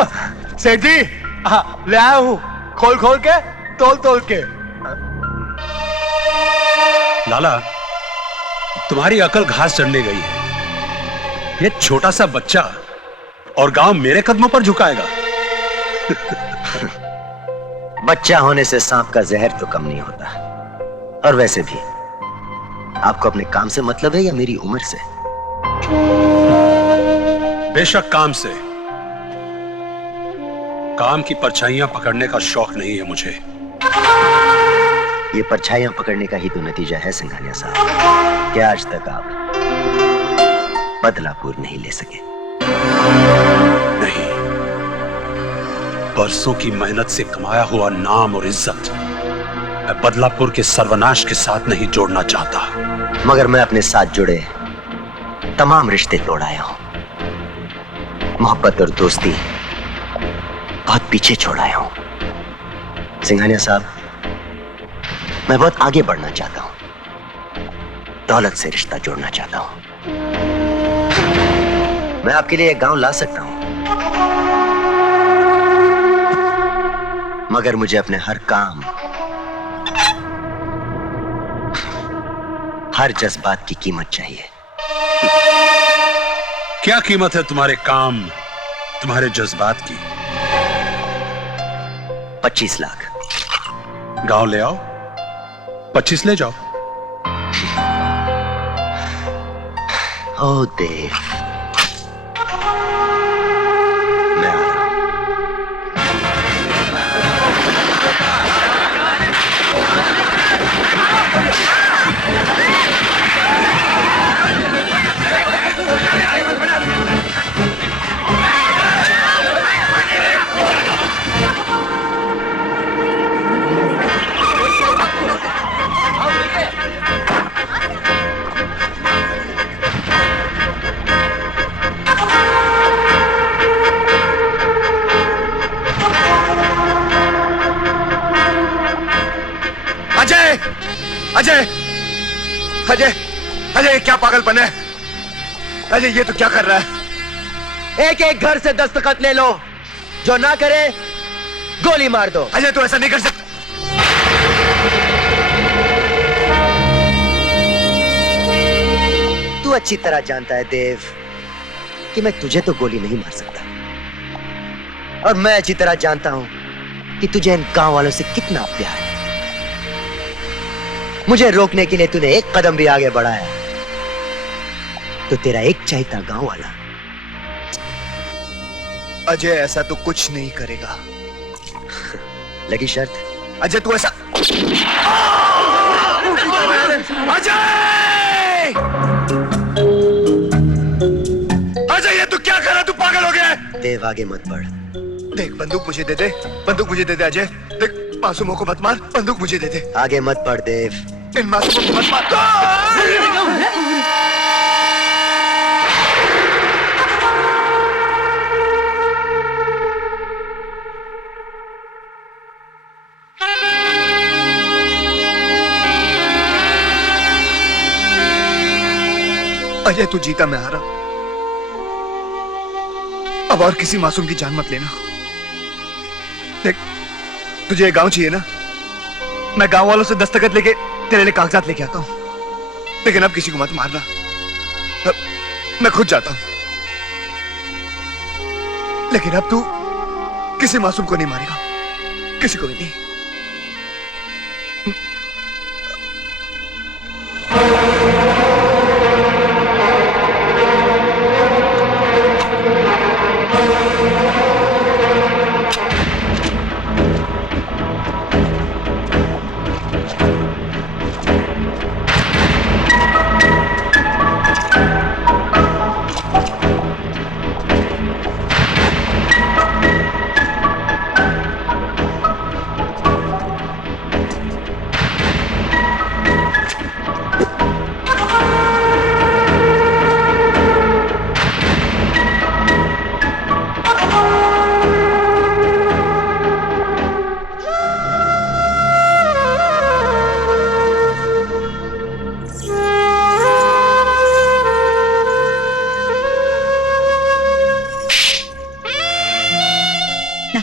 सेठ जी, ले आया हूँ, खोल खोल के, तोल तोल के। लाला, तुम्हारी अकल घास चढ़ने गई है। ये छोटा सा बच्चा और गांव मेरे कदमों पर झुकाएगा। बच्चा होने से सांप का जहर तो कम नहीं होता। और वैसे भी आपको अपने काम से मतलब है या मेरी उम्र से? बेशक काम से। काम की परछाइयां पकड़ने का शौक नहीं है मुझे। ये परछाइयां पकड़ने का ही तो नतीजा है सिंघानिया साहब, कि आज तक आप बदलापुर नहीं ले सके। नहीं, बरसों की मेहनत से कमाया हुआ नाम और इज्जत मैं बदलापुर के सर्वनाश के साथ नहीं जोड़ना चाहता। मगर मैं अपने साथ जुड़े तमाम रिश्ते तोड़ आया हूं। मोहब्बत और दोस्ती बहुत पीछे छोड़ आया हूं। सिंघानिया साहब, मैं बहुत आगे बढ़ना चाहता हूं। दौलत से रिश्ता जोड़ना चाहता हूं। मैं आपके लिए एक गांव ला सकता हूं, मगर मुझे अपने हर काम, हर जज्बात की कीमत चाहिए। क्या कीमत है तुम्हारे काम, तुम्हारे जज्बात की? 25 लाख। गांव ले आओ, 25 ले जाओ। ओ देव, मैं आ रहा हूं। अजय, अजय, अजय, अजय, क्या पागलपन है? अजय, ये तो क्या कर रहा है? एक एक घर से दस्तखत ले लो, जो ना करे गोली मार दो। अजय, तू ऐसा नहीं कर सकता। तू अच्छी तरह जानता है देव कि मैं तुझे तो गोली नहीं मार सकता, और मैं अच्छी तरह जानता हूं कि तुझे इन गांव वालों से कितना प्यार है। मुझे रोकने के लिए तूने एक कदम भी आगे बढ़ाया तो तेरा एक चाहता गांव वाला। अजय, ऐसा तो कुछ नहीं करेगा। लगी शर्त? अजय, तू ऐसा, अजय, अजय, ये तू क्या कर रहा है? तू पागल हो गया है? देव, आगे मत बढ़। देख, बंदूक मुझे दे दे, बंदूक मुझे दे दे। अजय, देख, मासूमों को मत मार, बंदूक मुझे दे दे। आगे मत बढ़ देव। इन मासूमों को मत मार। अजय, तू जीता, मैं हारा। अब और किसी मासूम की जान मत लेना। देख, तुझे ये गांव चाहिए ना? मैं गांव वालों से दस्तखत लेके तेरे लिए कागजात लेके आता हूं, लेकिन अब किसी को मत मारना। मैं खुद जाता हूं, लेकिन अब तू किसी मासूम को नहीं मारेगा, किसी को भी नहीं।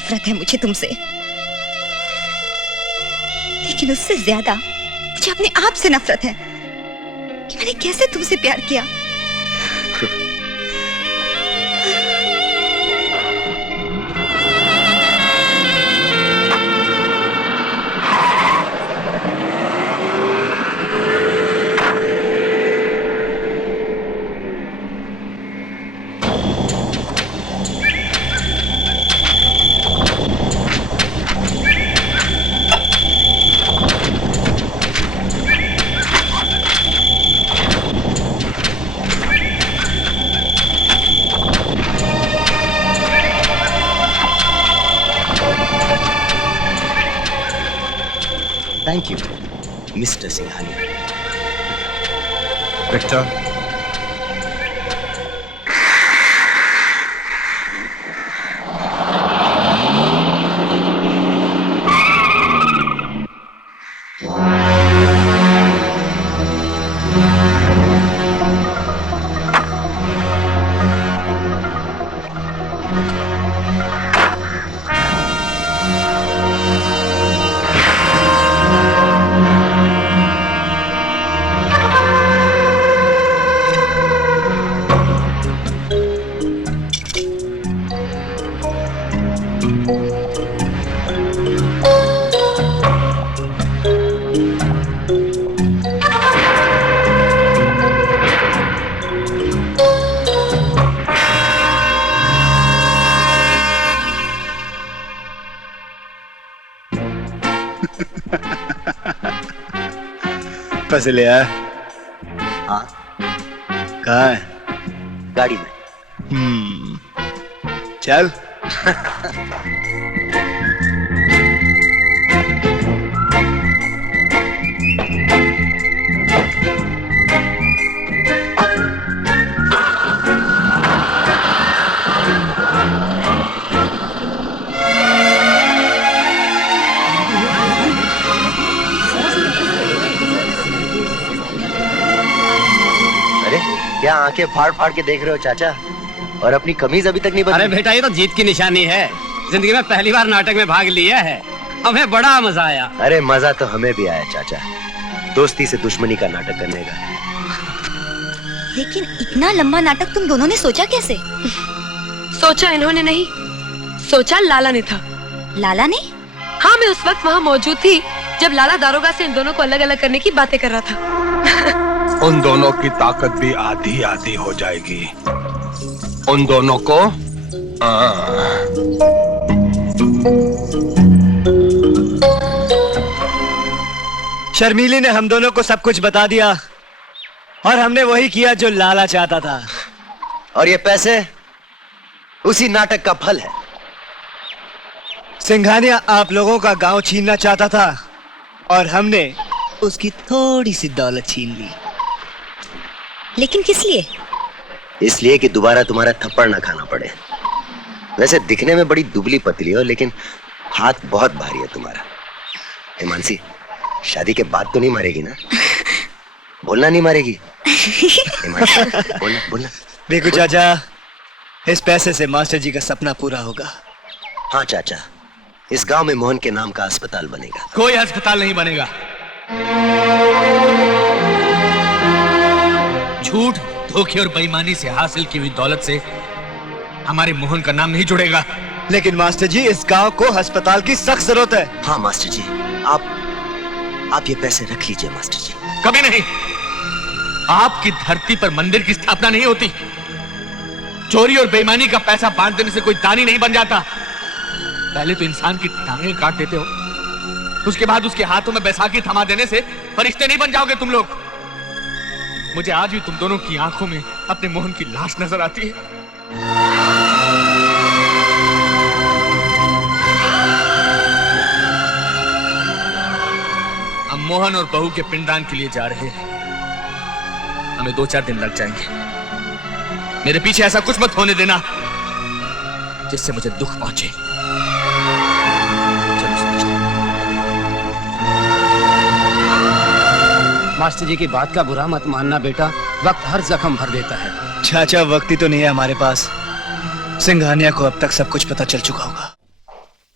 नफरत है मुझे तुमसे, लेकिन उससे ज्यादा मुझे अपने आप से नफरत है कि मैंने कैसे तुमसे प्यार किया। Thank you mister Singhania. Victor, पैसे ले आया? हाँ, कहाँ है? गाड़ी में। चल। अरे क्या आंखें फाड़ फाड़ के देख रहे हो चाचा, और अपनी कमीज अभी तक नहीं बदली? अरे बेटा, ये तो जीत की निशानी है। जिंदगी में पहली बार नाटक में भाग लिया है, हमें बड़ा मजा आया। अरे मजा तो हमें भी आया चाचा, दोस्ती से दुश्मनी का नाटक करने का। लेकिन इतना लंबा नाटक तुम दोनों ने सोचा कैसे? सोचा इन्होंने नहीं, सोचा लाला ने था। लाला ने? हाँ, मैं उस वक्त वहाँ मौजूद थी जब लाला दारोगा से इन दोनों को अलग अलग करने की बातें कर रहा था। उन दोनों की ताकत भी आधी आधी हो जाएगी। उन दोनों को शर्मीली ने हम दोनों को सब कुछ बता दिया और हमने वही किया जो लाला चाहता था। और ये पैसे उसी नाटक का फल है। सिंघानिया आप लोगों का गांव छीनना चाहता था और हमने उसकी थोड़ी सी दौलत छीन ली। लेकिन किस लिए? इसलिए कि दोबारा तुम्हारा थप्पड़ ना खाना पड़े। वैसे दिखने में बड़ी दुबली पतली हो, लेकिन हाथ बहुत भारी है तुम्हारा। हिमांशी, शादी के बाद तो नहीं मारेगी ना? बोलना नहीं मारेगी? हिमांशी, बोलना बोलना। देखो चाचा, इस पैसे से मास्टर जी का सपना पूरा होगा। हाँ चाचा, इस गांव में मोहन के नाम का अस्पताल बनेगा। कोई अस्पताल नहीं बनेगा। झूठ, धोखे और बेईमानी से हासिल की हुई दौलत से हमारे मोहन का नाम नहीं जुड़ेगा। लेकिन मास्टर जी, इस गांव को अस्पताल की सख्त जरूरत है। हाँ मास्टर जी, आप ये पैसे रख लीजिए मास्टर जी। कभी नहीं। आपकी धरती पर मंदिर की स्थापना नहीं होती। चोरी और बेईमानी का पैसा बांट देने से कोई दानी नहीं बन जाता। पहले तो इंसान की टांगें काट देते हो, उसके बाद उसके हाथों में बैसाखी थमा देने से फरिश्ते नहीं बन जाओगे तुम लोग। मुझे आज भी तुम दोनों की आंखों में अपने मोहन की लाश नजर आती है। हम मोहन और बहू के पिंडदान के लिए जा रहे हैं। हमें 2-4 दिन लग जाएंगे। मेरे पीछे ऐसा कुछ मत होने देना जिससे मुझे दुख पहुंचे। मास्टर जी की बात का बुरा मत मानना बेटा, वक्त हर जख्म भर देता है। चाचा, वक्त ही तो नहीं है हमारे पास। सिंघानिया को अब तक सब कुछ पता चल चुका होगा।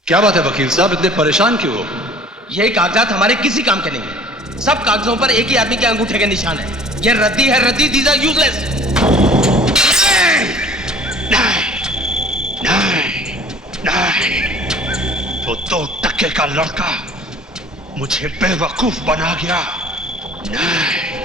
क्या बात है वकील साहब, इतने परेशान क्यों हो? ये कागजात हमारे किसी काम के नहीं है। सब कागजों पर एक ही आदमी के अंगूठे के निशान है। ये रद्दी है, रद्दी। These are useless. नहीं, वो 2 टके का लड़का मुझे बेवकूफ बना गया। नहीं,